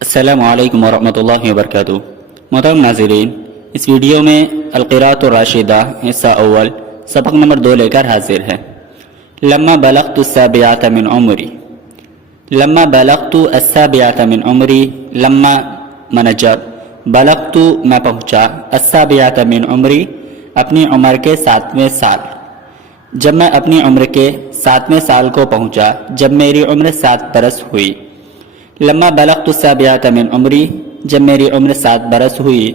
السلام علیکم ورحمۃ اللہ وبرکاتہ۔ محترم ناظرین، اس ویڈیو میں القراءۃ الراشدہ حصہ اول سبق نمبر 2 لے کر حاضر ہے۔ لما بلغت السابعۃ من عمری، لما بلغت السابعۃ من عمری، لما من جب، بلغت میں پہنچا، السابعۃ من عمری اپنی عمر کے 7ویں سال، جب میں اپنی عمر کے 7ویں سال کو پہنچا، جب میری عمر 7 برس ہوئی۔ لما بلغت السابعۃ من عمری، جب میری عمر 7 برس ہوئی،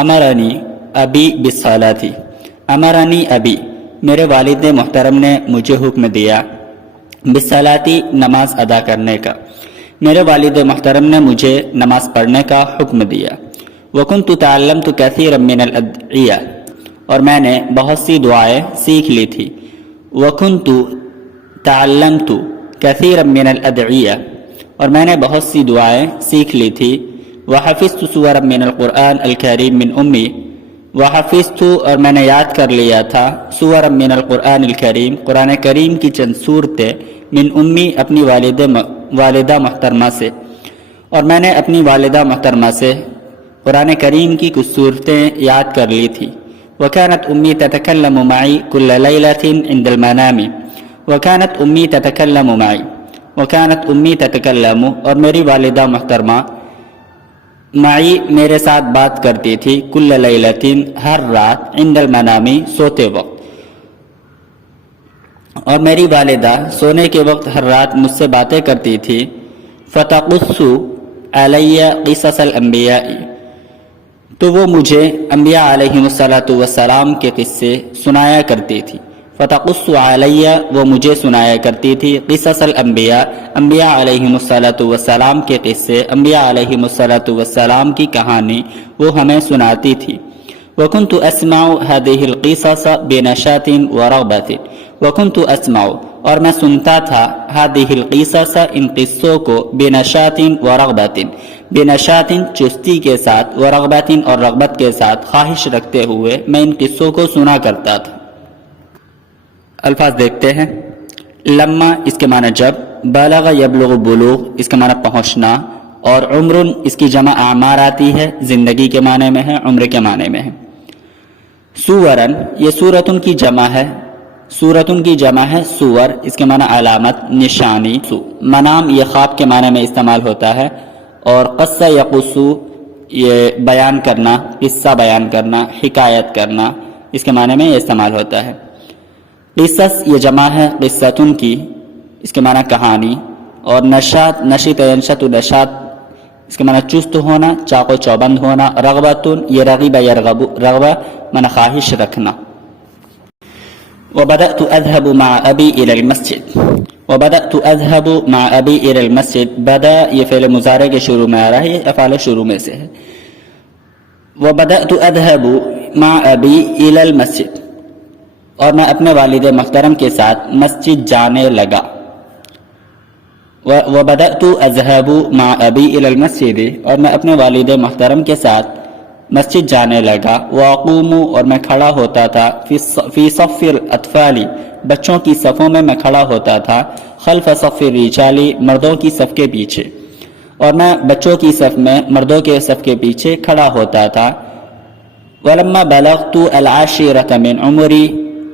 امرنی ابی بالصلاۃ، امرنی ابی میرے والد محترم نے مجھے حکم دیا، بالصلاۃ نماز ادا کرنے کا، میرے والد محترم نے مجھے نماز پڑھنے کا حکم دیا۔ وکنت تعلمت کثیرا من الادعیہ، اور میں نے بہت سی دعائیں سیکھ لی تھی۔ وکنت تعلمت کثیرا من الادعیہ، اور میں نے بہت سی دعائیں سیکھ لی تھی۔ وحفظت سورا من القرآن الکریم من امی، وحفظت اور میں نے یاد کر لیا تھا، سورا من القرآن الکریم قرآن کریم کی چند صورتیں، من امی اپنی والدہ محترمہ سے، اور میں نے اپنی والدہ محترمہ سے قرآن کریم کی کچھ صورتیں یاد کر لی تھی۔ وكانت أمي تتكلم معي كل ليلة عند المنام، وكانت أمي تتكلم معي، وكانت أمي تتكلم اور میری والدہ محترمہ معی میرے ساتھ بات کرتی تھی، كل ليلة ہر رات، عند المنام سوتے وقت، اور میری والدہ سونے کے وقت ہر رات مجھ سے باتیں کرتی تھی۔ فتقص علی قصص الانبیاء، تو وہ مجھے انبیاء علیہم السلام کے قصے سنایا کرتی تھی۔ فتقص علیہ وہ مجھے سنایا کرتی تھی، قصص الانبیاء انبیاء علیہم السلام کے قصے، انبیاء علیہم السلام کی کہانی وہ ہمیں سناتی تھی۔ وکنت اسمع هذه القصص بنشاط ورغبۃ، وکنت اسمع اور میں سنتا تھا، هذه القصص ان قصوں کو، بنشاط ورغبۃ بنشاط چستی کے ساتھ، ورغبۃ اور رغبت کے ساتھ، خواہش رکھتے ہوئے میں ان قصوں کو سنا کرتا تھا۔ الفاظ دیکھتے ہیں۔ لما اس کے معنی جب، بلغ یبلغ بلوغ اس کے معنی پہنچنا، اور عمر اس کی جمع اعمار آتی ہے، زندگی کے معنی میں ہے، عمر کے معنی میں ہے۔ سورن یہ سورتن کی جمع ہے، سورتن کی جمع ہے سور، اس کے معنی علامت، نشانی۔ منام یہ خواب کے معنی میں استعمال ہوتا ہے، اور قصہ یقصو یہ بیان کرنا، قصہ بیان کرنا، حکایت کرنا، اس کے معنی میں یہ استعمال ہوتا ہے۔ قصص یہ جمع ہے قصتن کی، اس کے معنی کہانی، اور نشاط نشط ینشط نشاط اس کے معنی چست ہونا، چاق و چوبند ہونا۔ رغبتن یہ رغب یرغب، رغبہ معنی خواہش رکھنا۔ وبدأت أذهب مع أبي إلى المسجد، وبدأت أذهب مع أبي إلى المسجد، بدا یہ فعل مضارع کے شروع میں آ رہا ہے، یہ افعال شروع میں سے ہے۔ وبدأت أذهب مع أبي إلى المسجد، اور میں اپنے والد محترم کے ساتھ مسجد جانے لگا۔ وبدأت أذهب مع أبي إلى المسجد، اور میں اپنے والد محترم کے ساتھ مسجد جانے لگا۔ وأقوم اور میں کھڑا ہوتا تھا، فی صف الاطفال بچوں کی صفوں میں میں کھڑا ہوتا تھا، خلف صف الرجال مردوں کی صف کے پیچھے، اور میں بچوں کی صف میں مردوں کے صف کے پیچھے کھڑا ہوتا تھا۔ ولما بلغت العاشرة من عمری،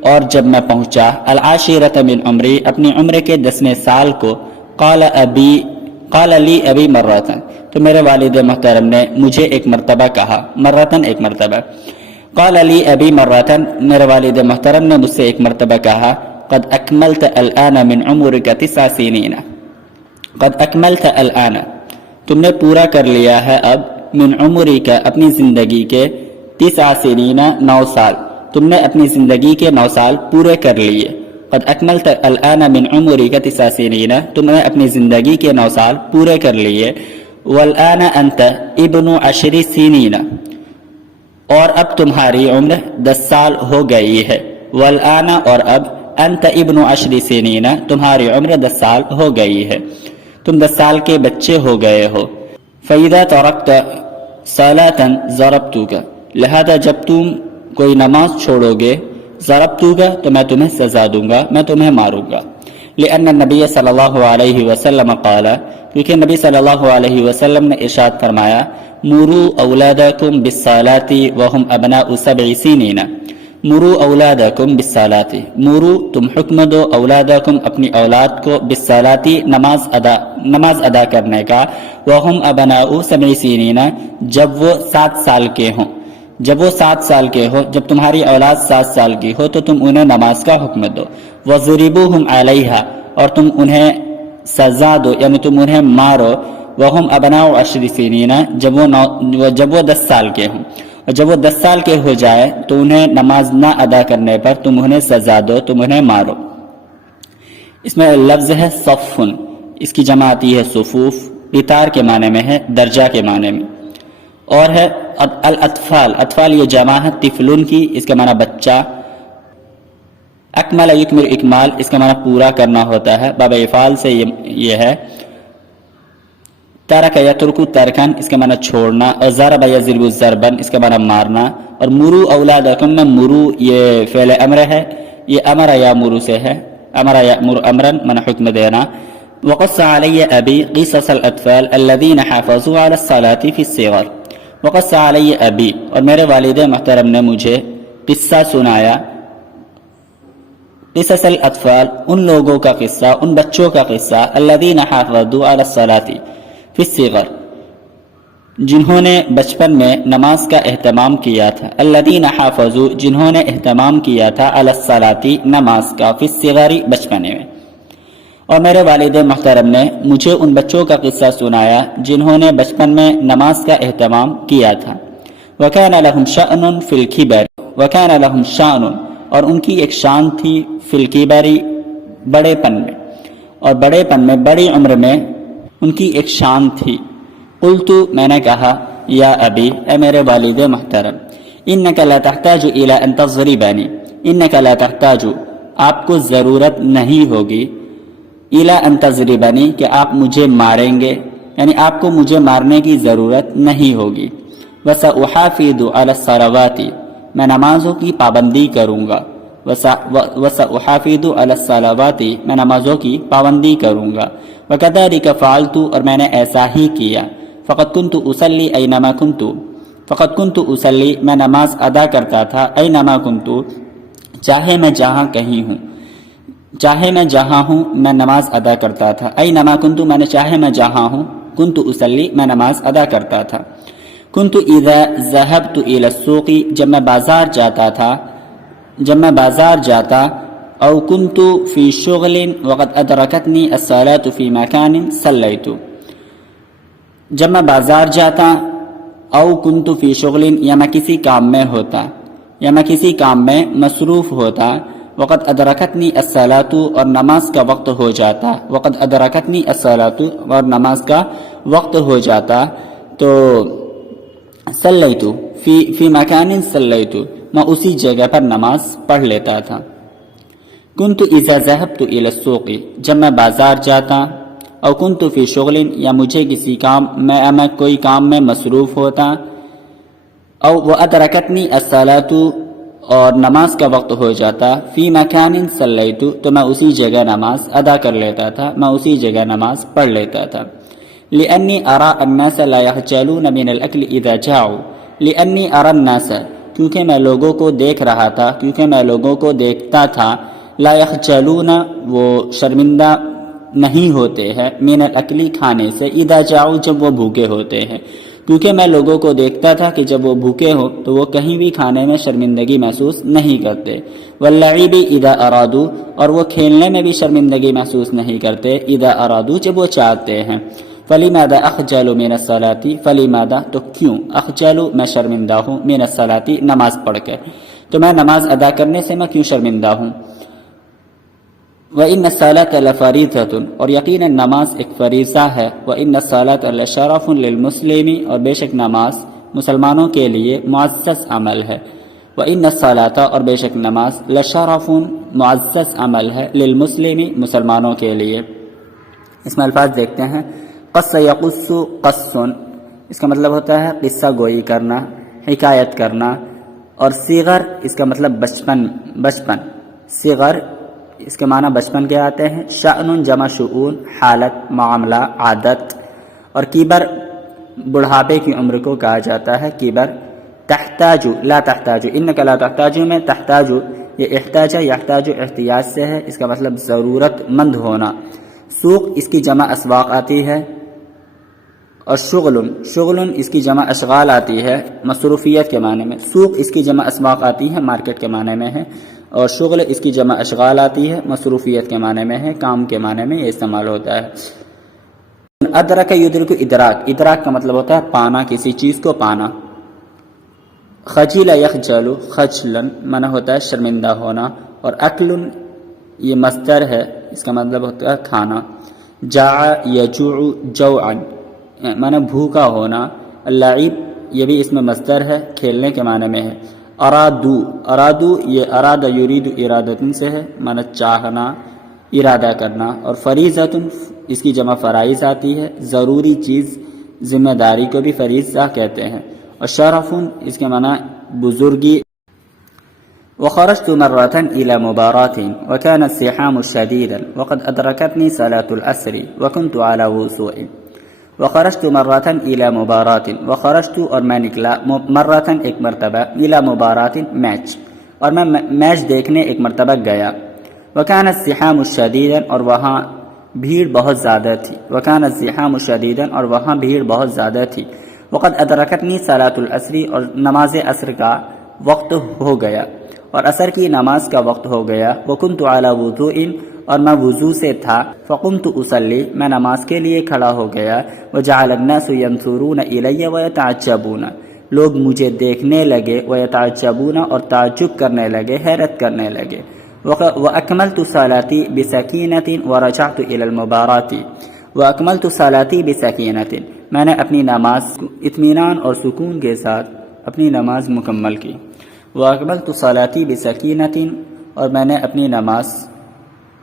اور جب میں پہنچا العاشرة من عمری اپنی عمر کے 10ویں سال کو، قال لی ابی مرتن تو میرے والد محترم نے مجھے ایک مرتبہ کہا، مرتن ایک مرتبہ۔ قال لی ابی مرتن میرے والد محترم نے مجھ سے ایک مرتبہ کہا، قد اکملت الآن من عمرک 9 سنین، قد اکملت الآن تم نے پورا کر لیا ہے اب، من عمرک اپنی زندگی کے، 9 سنین 9 سال، تم نے اپنی زندگی کے 9 سال پورے کر لیے۔ قد اکملت الآن من عمرک 9 سنین تم نے اپنی زندگی کے 9 سال پورے کر لیے۔ والآن انت ابن 10 سنین اور اب تمہاری عمر 10 سال ہو گئی ہے۔ والآن اور اب انت ابن 10 سنین تمہاری عمر 10 سال ہو گئی ہے، تم 10 سال کے بچے ہو گئے ہو۔ فإذا تركت صلاة ضربتك لہذا جب تم کوئی نماز چھوڑو گے، ضربتك تو میں تمہیں سزا دوں گا، میں تمہیں ماروں گا۔ لأن النبی صلی اللہ علیہ وسلم قال، کیونکہ نبی صلی اللہ علیہ وسلم نے ارشاد فرمایا، مروا اولادکم بالصلاۃ وهم ابناء 7 سنین، مروا اولادکم بالصلاۃ، مروا تم حکم دو، اولادکم اپنی اولاد کو، بالصلاۃ نماز ادا کرنے کا، وهم ابناء 7 سنین جب وہ 7 سال کے ہوں، جب وہ 7 سال کے ہو، جب تمہاری اولاد 7 سال کی ہو تو تم انہیں نماز کا حکم دو، وَضْرِبُوهُمْ عَلَيْهَا، اور تم انہیں سزا دو، یعنی تم انہیں مارو، وَهُمْ أَبْنَاءُ 10 سِنِينَ جب وہ 10 سال کے ہوں، اور جب وہ 10 سال کے ہو جائے تو انہیں نماز نہ ادا کرنے پر تم انہیں سزا دو، تم انہیں مارو۔ اس میں لفظ ہے صفن، اس کی جمع آتی ہے صفوف، قطار کے معنی میں ہے، درجہ کے معنی میں، اور ہے الاطفال، اطفال یہ جمع ہے طفلن کی، اس کا معنی بچہ، اکمل یکمل اکمال، اس کا معنی پورا کرنا ہوتا ہے، باب افعال سے یہ ہے، ترک یترک ترکن، اس کا معنی چھوڑنا، اور ضرب یضرب ضربن، اس کا معنی مارنا، اور مرو اولادکم میں مرو یہ فعل امر ہے، یہ امر یا مرو سے ہے، امر یامر امرا من حکم دینا۔ وقص علی ابی قصص الاطفال الذین حافظوا علی الصلاۃ فی الصغر، وقص علی ابی، اور میرے والد محترم نے مجھے قصہ سنایا، قصص الاطفال ان لوگوں کا قصہ، ان بچوں کا قصہ، الذین حافظوا علی الصلاۃ فی الصغر جنہوں نے بچپن میں نماز کا اہتمام کیا تھا، الذین حافظوا جنہوں نے اہتمام کیا تھا، علی الصلاۃ نماز کا، فی الصغر بچپنے میں۔ اور میرے والد محترم نے مجھے ان بچوں کا قصہ سنایا جنہوں نے بچپن میں نماز کا اہتمام کیا تھا۔ وَكَانَ لَهُمْ شَأْنٌ فِي الْكِبَرِ، وَكَانَ لَهُمْ شَأْنٌ، اور ان کی ایک شان تھی، فی الکبر بڑے پن میں، اور بڑے پن میں، بڑی عمر میں ان کی ایک شان تھی۔ قلت میں نے کہا، یا ابی اے میرے والد محترم، انک لا تحتاج الی ان تضربنی، انک لا تحتاج آپ کو ضرورت نہیں ہوگی، الی ان تضربنی کہ آپ مجھے ماریں گے، یعنی آپ کو مجھے مارنے کی ضرورت نہیں ہوگی، وسأحافظ علی الصلوات میں نمازوں کی پابندی کروں گا، وسأحافظ علی الصلوات میں نمازوں کی پابندی کروں گا، وکذالک فعلت اور میں نے ایسا ہی کیا، فقد كنت اصلی اینما كنت، فقد كنت اصلی میں نماز ادا کرتا تھا، اینما كنت چاہے میں جہاں کہیں ہوں، چاہے میں جہاں ہوں میں نماز ادا کرتا تھا، اینما كنت میں نے چاہے میں جہاں ہوں، كنت اصلی میں نماز ادا کرتا تھا۔ كنت اذا ذهبت الى السوق جب میں بازار جاتا تھا، جب میں بازار جاتا، او كنت في شغل وقد ادركتني الصلاة في مكان صليت، جب میں بازار جاتا، او كنت في شغل یا میں کسی کام میں ہوتا، یا میں کسی کام میں مصروف ہوتا، وقد ادركتني الصلاة اور نماز کا وقت ہو جاتا، وقد ادركتني الصلاة اور نماز کا وقت ہو جاتا، تو صلیت فی مکان صلیت میں اسی جگہ پر نماز پڑھ لیتا تھا۔ کنت اذا ذهبت الى السوق جب میں بازار جاتا، او کنت فی شغل یا مجھے کسی کام میں کوئی کام میں مصروف ہوتا، او وادرکتنی الصلاۃ اور نماز کا وقت ہو جاتا، فی مکان صلیت تو میں اسی جگہ نماز ادا کر لیتا تھا، میں اسی جگہ نماز پڑھ لیتا تھا۔ لأنی ارى الناس لا يخجلون من الاكل اذا جاعوا، لأنی ارى الناس کیونکہ میں لوگوں کو دیکھ رہا تھا، کیونکہ میں لوگوں کو دیکھتا تھا، لا يخجلون وہ شرمندہ نہیں ہوتے ہیں، من الاکل کھانے سے، اذا جاعوا جب وہ بھوکے ہوتے ہیں، کیونکہ میں لوگوں کو دیکھتا تھا کہ جب وہ بھوکے ہو تو وہ کہیں بھی کھانے میں شرمندگی محسوس نہیں کرتے، واللعب اذا ارادوا اور وہ کھیلنے میں بھی شرمندگی محسوس نہیں کرتے، اذا ارادوا جب وہ چاہتے ہیں، فلماذا اخجل من الصلاۃ فلماذا تو کیوں، اخجل میں شرمندہ ہوں، من الصلاۃ نماز پڑھ کر، تو میں نماز ادا کرنے سے میں کیوں شرمندہ ہوں۔ وَإِنَّ الصَّلَاةَ لَفَرِيضَةٌ اور یقیناً نماز ایک فریضہ ہے، وَإِنَّ الصَّلَاةَ لَشَرَفٌ لِلْمُسْلِمِ اور بے شک نماز مسلمانوں کے لیے معزز عمل ہے، وَإِنَّ الصَّلَاةَ اور بے شک نماز لَشَرَفٌ معزز عمل ہے، لِلْمُسْلِمِ مسلمانوں کے لیے۔ اس میں الفاظ دیکھتے ہیں، قص یقص قص اس کا مطلب ہوتا ہے قصہ گوئی کرنا، حکایت کرنا، اور صغر اس کا مطلب بچپن، صغر اس کے معنی بچپن کے آتے ہیں. شأن جمع شؤون، حالت، معاملہ، عادت. اور کبر بڑھاپے کی عمر کو کہا جاتا ہے کبر. تحتاج لا تحتاج، انک لا تحتاج میں تحتاج یہ احتاج یحتاج احتیاج سے ہے، اس کا مطلب ضرورت مند ہونا. سوق اس کی جمع اسواق آتی ہے. اور شغل اس کی جمع اشغال آتی ہے مصروفیت کے معنی میں. سوق اس کی جمع اسواق آتی ہے مارکیٹ کے معنی میں ہے، اور شغل اس کی جمع اشغال آتی ہے مصروفیت کے معنی میں ہے، کام کے معنی میں یہ استعمال ہوتا ہے. ادرک یدرک ادراک، ادراک کا مطلب ہوتا ہے پانا، کسی چیز کو پانا. خجل یخجل، خجلن معنی ہوتا ہے شرمندہ ہونا. اور اکل یہ مصدر ہے، اس کا مطلب ہوتا ہے کھانا. جاع یجوع جوعا معنی بھوکا ہونا. اللعب یہ بھی اس میں مصدر ہے، کھیلنے کے معنی میں ہے. ارادو یہ اراد یرید ارادتن سے ہے، معنی چاہنا، ارادہ کرنا. اور فریضۃ اس کی جمع فرائض آتی ہے، ضروری چیز، ذمہ داری کو بھی فریضہ کہتے ہیں. اور شرف اس کے معنی بزرگی. وخرجت مرة إلى مباراة وكان الزحام شديدا وقد أدركتني صلاة العصر وكنت على وضوء. وخرجت مرة إلى مباراة، وخرجت اور میں نکلا، مرة ایک مرتبہ، إلى مباراة میچ، اور میں میچ دیکھنے ایک مرتبہ گیا. وكان الزحام شديدا اور وہاں بھیڑ بہت زیادہ تھی. وكان الزحام شديدا اور وہاں بھیڑ بہت زیادہ تھی. وقد ادرکتنی صلاة العصر اور نماز عصر کا وقت ہو گیا، اور عصر کی نماز کا وقت ہو گیا. وکنت علی وضوء اور میں وضو سے تھا. فقمت اصلی میں نماز کے لیے کھڑا ہو گیا. وجعل الناس ينظرون الی ويتعجبون لوگ مجھے دیکھنے لگے. ويتعجبون اور تعجب کرنے لگے، حیرت کرنے لگے. وأكملت صلاتي بسکینۃ ورجعت إلى المباراة. وأكملت صلاتي بسکینۃ میں نے اپنی نماز اطمینان اور سکون کے ساتھ اپنی نماز مکمل کی. وأكملت صلاتي بسکینۃ اور میں نے اپنی نماز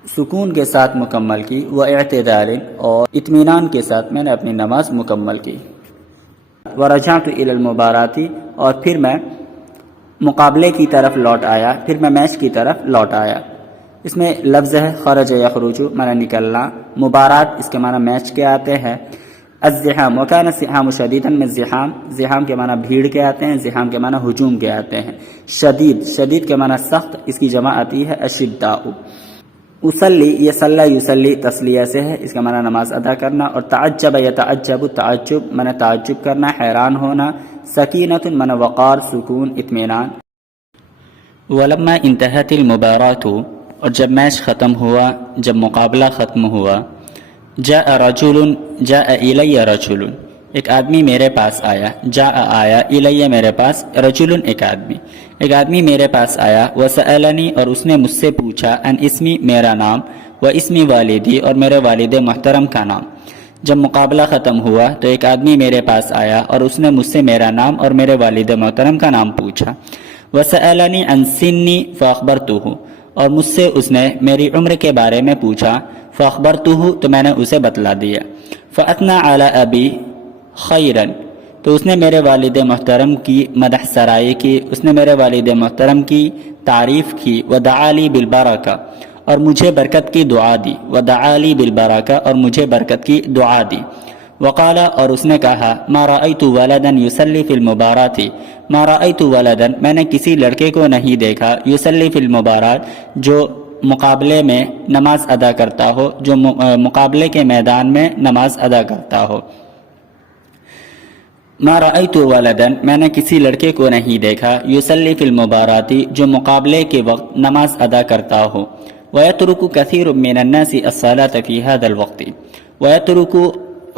سکون کے ساتھ مکمل کی. واعتدال اور اطمینان کے ساتھ میں نے اپنی نماز مکمل کی. ورجعت إلى المباراة اور پھر میں مقابلے کی طرف لوٹ آیا، پھر میں میچ کی طرف لوٹ آیا. اس میں لفظ ہے خرج یخرج معنی نکلنا. مبارات اس کے معنی میچ کے آتے ہیں. الزحام وكان الزحام شديدا میں زحام کے معنی بھیڑ کے آتے ہیں، زحام کے معنی ہجوم کے آتے ہیں. شدید کے معنی سخت، اس کی جمع آتی ہے اشداء. اصلی یہ صلی یصلی تسلیہ سے ہے، اس کا معنی نماز ادا کرنا. اور تعجب یتعجب تعجب معنی تعجب کرنا، حیران ہونا. سکینۃ معنی وقار، سکون، اطمینان. ولما انتہت المبارات اور جب میچ ختم ہوا، جب مقابلہ ختم ہوا. جاء الی رجل ایک آدمی میرے پاس آیا. جاء آیا، الی میرے پاس، رجل ایک آدمی میرے پاس آیا. وسألنی اور اس نے مجھ سے پوچھا. ان اسمی میرا نام، و اسمی والدی اور میرے والد محترم کا نام. جب مقابلہ ختم ہوا تو ایک آدمی میرے پاس آیا اور اس نے مجھ سے میرا نام اور میرے والد محترم کا نام پوچھا. وسألنی عن سنی فاخبرتہ اور مجھ سے اس نے میری عمر کے بارے میں پوچھا. فاخبرتہ تو میں نے اسے بتلا دیا. فاثنى علی ابی خیرا تو اس نے میرے والد محترم کی مدح سرائی کی، اس نے میرے والد محترم کی تعریف کی. ودعا لی بالبرکہ اور مجھے برکت کی دعا دی. ودعا لی بالبرکہ اور مجھے برکت کی دعا دی. وقال اور اس نے کہا. ما رأیت ولدا یصلی فی المبارات ما رأیت ولدا میں نے کسی لڑکے کو نہیں دیکھا. یصلی فی المبارات جو مقابلے میں نماز ادا کرتا ہو، جو مقابلے کے میدان میں نماز ادا کرتا ہو. ما رأیت ولدا میں نے کسی لڑکے کو نہیں دیکھا. یصلی فی المبارات جو مقابلے کے وقت نماز ادا کرتا ہو. وَيَتْرُكُ كَثِيرٌ مِّنَ النَّاسِ الصَّلَاةَ فِي هَذَا الْوَقْتِ وَيَتْرُكُ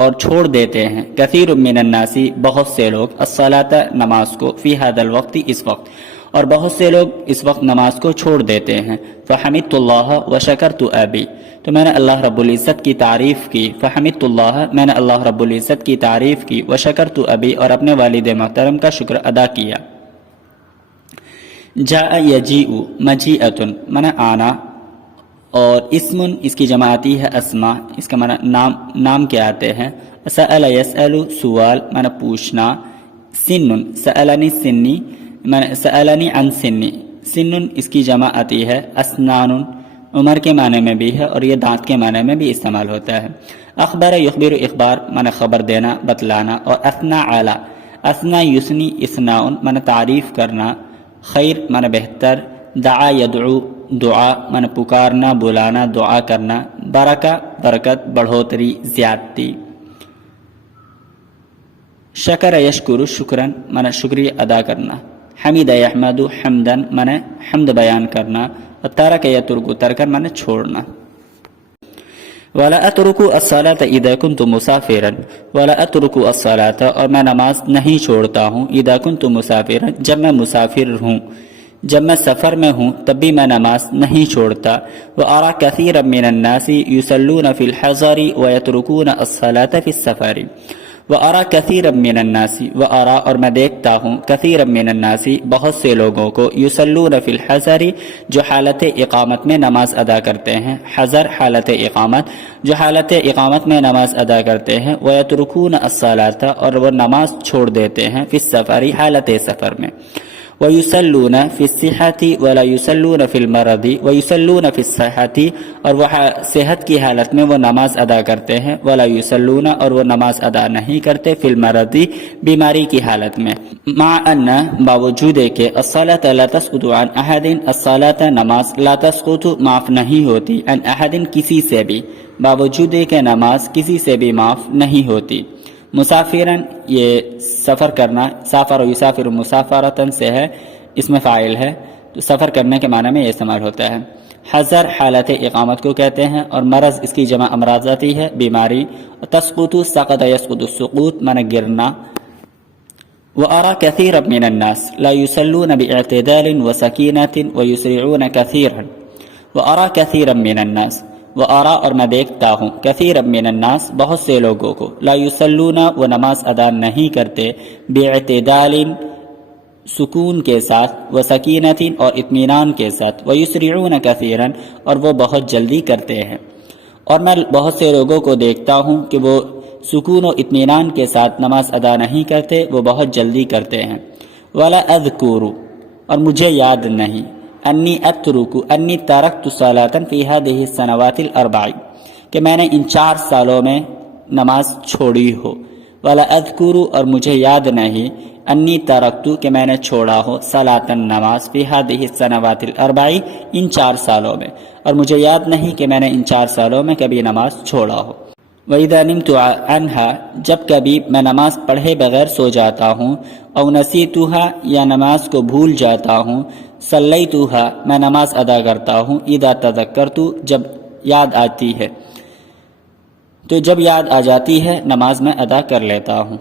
اور چھوڑ دیتے ہیں. كَثِيرٌ مِّنَ النَّاسِ بہت سے لوگ الصَّلَاةَ نماز کو فی هذا الوقت اس وقت، اور بہت سے لوگ اس وقت نماز کو چھوڑ دیتے ہیں. فحمدت اللہ وشکرت ابی تو میں نے اللہ رب العزت کی تعریف کی. فحمدت اللہ میں نے اللہ رب العزت کی تعریف کی. وشکرت ابی اور اپنے والد محترم کا شکر ادا کیا. جاء یجیء مجیئۃ من آنا اور اسم اس کی جمع آتی ہے اسما، اس کا معنی نام کے آتے ہیں. سأل یسأل سوال معنی پوچھنا. سن سألنی سنی معنی سألنی عن سنی. سن اس کی جمع آتی ہے اسنان عمر کے معنی میں بھی ہے اور یہ دانت کے معنی میں بھی استعمال ہوتا ہے۔ اخبر یخبر اخبار معنی خبر دینا، بتلانا، اور اثنا اعلی، اثنا یثنی اثناء معنی تعریف کرنا، خیر معنی بہتر، دعا یدعو دعا معنی پکارنا، بلانا، دعا کرنا، برکہ برکت، بڑھوتری، زیادتی۔ شکر یشکر شکرن معنی شکریہ ادا کرنا، حمید یحمد حمدن معنی حمد بیان کرنا، اور ترک یترک ترکن معنی چھوڑنا۔ وَلَا أَتْرُكُ الصَّلَاةَ إِذَا كُنْتُ مُسَافِرًا، وَلَا أَتْرُكُ الصَّلَاةَ اور میں نماز نہیں چھوڑتا ہوں، إِذَا كُنْتُ مُسَافِرًا جب میں مسافر ہوں، جب میں سفر میں ہوں تب بھی میں نماز نہیں چھوڑتا۔ وَأَرَى كَثِيرًا مِّنَ النَّاسِ يُصَلُّونَ فِي الْحَضَرِ وَيَتْرُكُونَ الصَّلَاةَ فِي السَّفَرِ۔ وَأَرَى كَثِيرًا مِّنَ النَّاسِ وَأَرَى اور میں دیکھتا ہوں كَثِيرًا مِّنَ النَّاسِ بہت سے لوگوں کو يُصَلُّونَ فِي الْحَضَرِ جو حالت اقامت میں نماز ادا کرتے ہیں، حضر حالت اقامت، جو حالت اقامت میں نماز ادا کرتے ہیں، وَيَتْرُكُونَ الصَّلَاةَ اور وہ نماز چھوڑ دیتے ہیں، فِي السَّفَرِ حالت سفر میں، وَيُصَلُّونَ فِي الصِّحَّةِ وَلَا يُصَلُّونَ فِي الْمَرَضِ وَيُصَلُّونَ فِي الصِّحَّةِ اور وہ صحت کی حالت میں وہ نماز ادا کرتے ہیں، وَلَا يُصَلُّونَ اور وہ نماز ادا نہیں کرتے، فِي الْمَرَضِ بیماری کی حالت میں، مع ان باوجود کہ الصلاة لا تسقط عن احد الصلاة نماز لا تسقط معاف نہیں ہوتی عن احد کسی سے بھی، باوجود کہ نماز کسی سے بھی معاف نہیں ہوتی۔ مسافرن یہ سفر کرنا، سافر و یسافر مسافرتن سے ہے، اس میں فاعل ہے تو سفر کرنے کے معنی میں یہ استعمال ہوتا ہے۔ حضر حالت اقامت کو کہتے ہیں، اور مرض اس کی جمع امراض آتی ہے، بیماری۔ تسقط سقط یسقط السقوط معنی گرنا۔ وَأَرَى كَثِيرًا مِّنَ النَّاسِ لَا يُصَلُّونَ بِاعْتِدَالٍ وَسَكِينَةٍ وَيُسْرِعُونَ كَثِيرًا۔ وَأَرَى كَثِيرًا مِّنَ النَّاسِ وَأَرَى اور میں دیکھتا ہوں كَثِيرًا مِّنَ النَّاسِ بہت سے لوگوں کو، لا يُصَلُّونَ وہ نماز ادا نہیں کرتے، بِاعْتِدَالٍ سکون کے ساتھ، وَسَكِينَةٍ اور اطمینان کے ساتھ، وَيُسْرِعُونَ كَثِيرًا اور وہ بہت جلدی کرتے ہیں۔ اور میں بہت سے لوگوں کو دیکھتا ہوں کہ وہ سکون و اطمینان کے ساتھ نماز ادا نہیں کرتے، وہ بہت جلدی کرتے ہیں۔ وَلَا أَذْكُرُ اور مجھے یاد نہیں، انی اترک انی ترکت صلاة فی هذه السنوات الاربع کہ میں نے ان 4 سالوں میں نماز چھوڑی ہو۔ ولا اذکر اور مجھے یاد نہیں، انی ترکت کہ میں نے چھوڑا ہو، صلاة نماز فی هذه السنوات الاربع ان 4 سالوں میں، اور مجھے یاد نہیں کہ میں نے ان 4 سالوں میں کبھی نماز چھوڑا ہو۔ وَإِذَا نِمْتُ عَنْهَا جب کبھی میں نماز پڑھے بغیر سو جاتا ہوں، او نسیتها یا نماز کو بھول جاتا ہوں، صلیتها میں نماز ادا کرتا ہوں، اذا تذکرت جب یاد آتی ہے، تو جب یاد آ جاتی ہے نماز میں ادا کر لیتا ہوں۔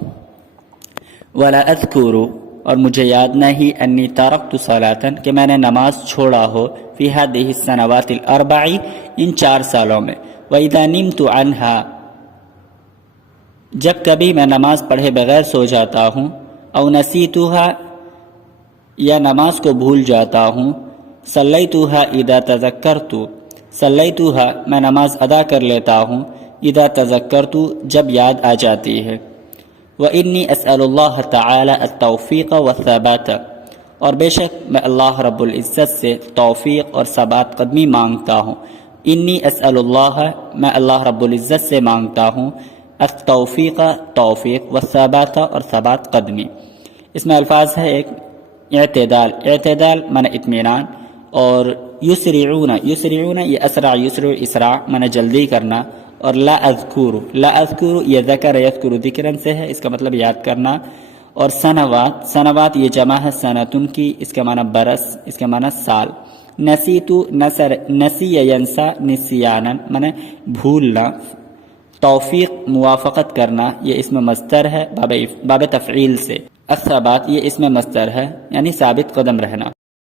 ولا اذکر اور مجھے یاد نہیں، انی ترکت صلاة کہ میں نے نماز چھوڑا ہو، فی هذه السنوات الاربع ان 4 سالوں میں۔ وَإِذَا نِمْتُ عَنْهَا جب کبھی میں نماز پڑھے بغیر سو جاتا ہوں، او نسیتها یا نماز کو بھول جاتا ہوں، صلیتها اذا تذکرت صلیتها میں نماز ادا کر لیتا ہوں، اذا تذکرت جب یاد آ جاتی ہے۔ وَإِنِّي أَسْأَلُ اللَّهَ تَعَالَى التَّوْفِيقَ وَالثَّبَاتَ اور بے شک میں اللہ رب العزت سے توفیق اور ثبات قدمی مانگتا ہوں۔ انی اسأل اللہ میں اللہ رب العزت سے مانگتا ہوں، التوفیق توفیق، والثبات اور ثبات قدمی۔ اس میں الفاظ ہے ایک اعتدال، اعتدال من اطمینان، اور یسرعون یسرعون یہ اسرع یسرع اسراع من جلدی کرنا، اور لا اذکر لا اذکر یہ ذکر یذکر ذکرن سے ہے، اس کا مطلب یاد کرنا۔ اور سنوات سنوات یہ جمع ہے سنتن کی، اس کا معنی برس، اس کا معنی سال۔ نسیتو نسی ینسا نسیانا من بھولنا۔ توفیق موافقت کرنا یہ اسم مصدر ہے باب تفعیل سے۔ الثبات یہ اسم مصدر ہے یعنی ثابت قدم رہنا۔